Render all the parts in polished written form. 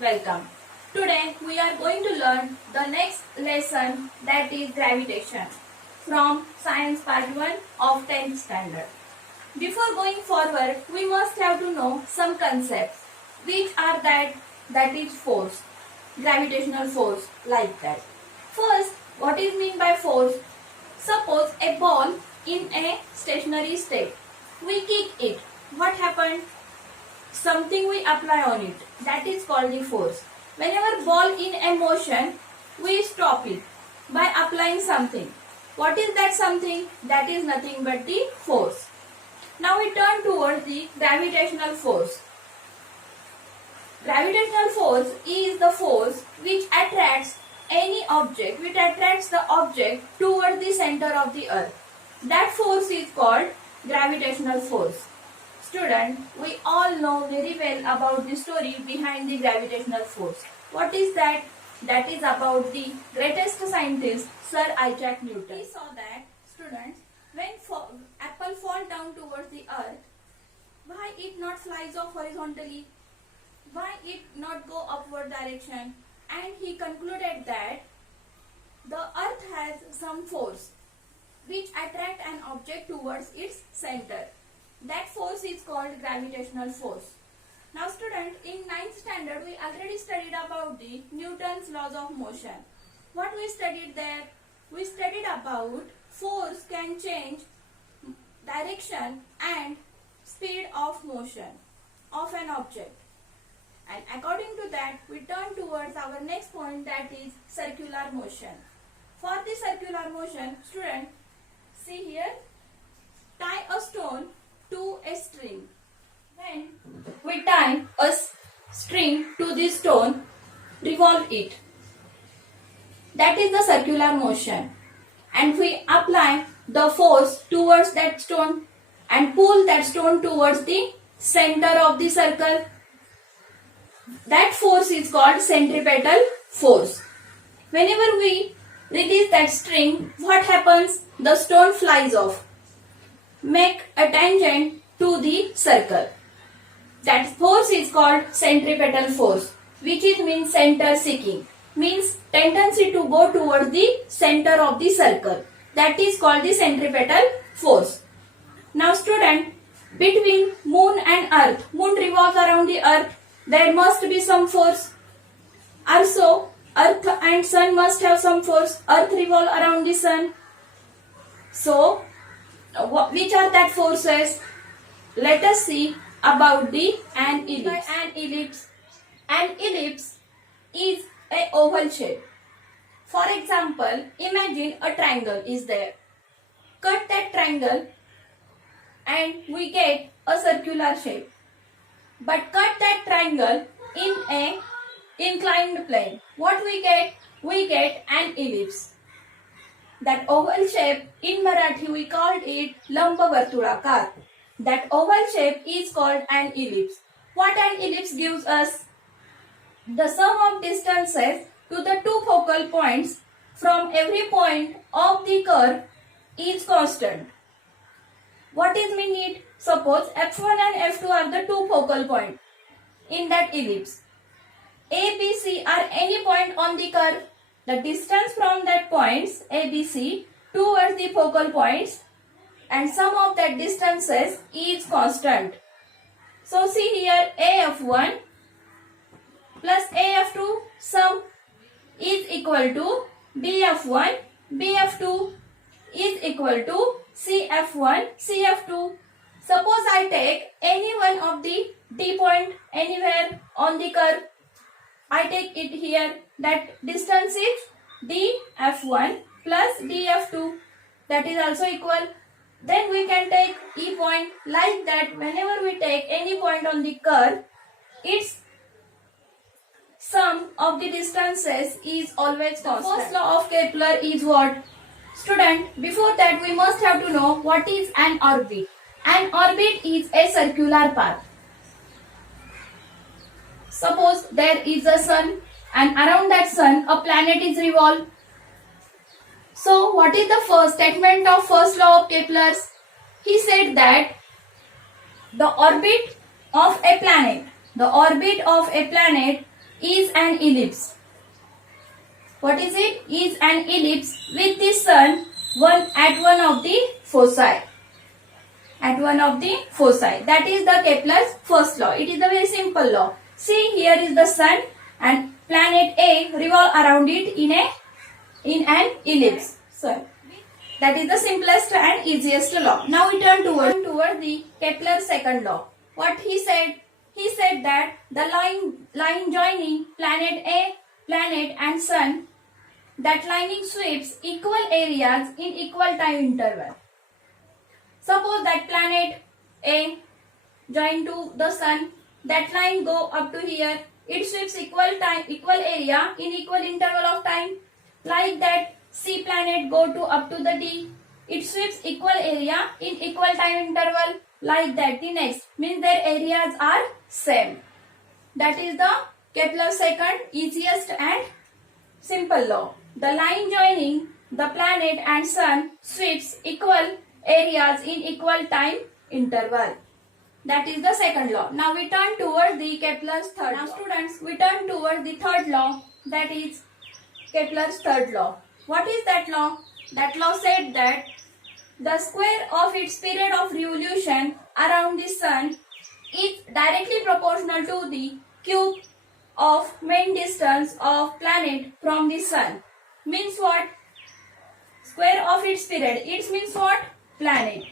welcome. Today we are going to learn the next lesson, that is gravitation, from Science Part 1 of 10th standard. Before going forward, we must have to know some concepts, which are that is force, gravitational force, like that. First, what is mean by force? Suppose a ball in a stationary state. We kick it. What happened? Something we apply on it. That is called the force. Whenever ball in a motion, we stop it by applying something. What is that something? That is nothing but the force. Now we turn towards the gravitational force. Gravitational force is the force which attracts any object, which attracts the object toward the center of the earth. That force is called gravitational force. Student, we all know very well about the story behind the gravitational force. What is that? That is about the greatest scientist, Sir Isaac Newton. We saw that, students, when apple fall down towards the earth, why it not flies off horizontally? Why it not go upward direction? And he concluded that the earth has some force which attract an object towards its center. That force is called gravitational force. Now student, in 9th standard we already studied about the Newton's laws of motion. What we studied there? We studied about force can change direction and speed of motion of an object. And according to that, we turn towards our next point, that is circular motion. For the circular motion, student, see here, tie a stone to a string. When we tie a string to the stone, revolve it. That is the circular motion. And we apply the force towards that stone and pull that stone towards the center of the circle. That force is called centripetal force. Whenever we release that string, what happens? The stone flies off. Make a tangent to the circle. That force is called centripetal force, which is means center seeking, means tendency to go towards the center of the circle. That is called the centripetal force. Now student, between moon and earth, moon revolves around the earth, there must be some force. Also, earth and sun must have some force. Earth revolves around the sun. So, which are that forces? Let us see about an ellipse. An ellipse is an oval shape. For example, imagine a triangle is there. Cut that triangle and we get a circular shape. But cut that triangle in a inclined plane. What we get? We get an ellipse. That oval shape, in Marathi we called it lamba vartulakar. That oval shape is called an ellipse. What an ellipse gives us? The sum of distances to the two focal points from every point of the curve is constant. What is mean it? Suppose F1 and F2 are the two focal points in that ellipse. A, B, C are any point on the curve. The distance from that points A, B, C towards the focal points and sum of that distances is constant. So see here, AF1 plus AF2 sum is equal to BF1, BF2 is equal to CF1, CF2. Suppose I take any one of the D point anywhere on the curve. I take it here. That distance is DF1 plus DF2. That is also equal. Then we can take E point like that. Whenever we take any point on the curve, its sum of the distances is always constant. The first law of Kepler is what? Student, before that we must have to know what is an orbit. An orbit is a circular path. Suppose there is a sun and around that sun a planet is revolved. So what is the first statement of first law of Kepler's? He said that the orbit of a planet is an ellipse. What is it? Is an ellipse with the sun at one of the foci. At one of the foci. That is the Kepler's first law. It is a very simple law. See, here is the sun and planet A revolve around it in an ellipse. So that is the simplest and easiest law. Now we turn toward the Kepler's second law. What he said? He said that the line joining planet A, planet and sun, that lining sweeps equal areas in equal time interval. Suppose that planet A join to the sun, that line go up to here, it sweeps equal area in equal interval of time. Like that, C planet go to up to the D, it sweeps equal area in equal time interval. Like that, the next means their areas are same. That is the Kepler's second easiest and simple law. The line joining the planet and sun sweeps equal areas in equal time interval. That is the second law. Now we turn toward the Kepler's third law. Now students, we turn toward the third law, that is Kepler's third law. What is that law? That law said that the square of its period of revolution around the sun is directly proportional to the cube of mean distance of planet from the sun. Means what? Square of its period. It means what? Planet.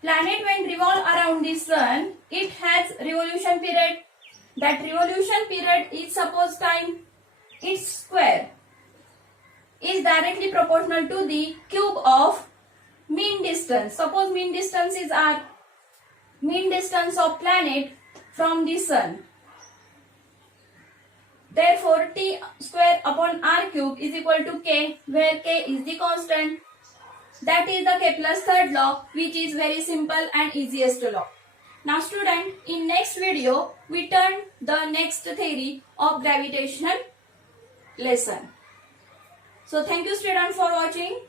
Planet when revolve around the sun, it has revolution period. That revolution period is suppose time. Its square is directly proportional to the cube of mean distance. Suppose mean distance is r. Mean distance of planet from the sun. Therefore, t square upon r cube is equal to k, where k is the constant. That is the Kepler's third law, which is very simple and easiest law. Now student, in next video, we turn the next theory of gravitational lesson. So thank you student for watching.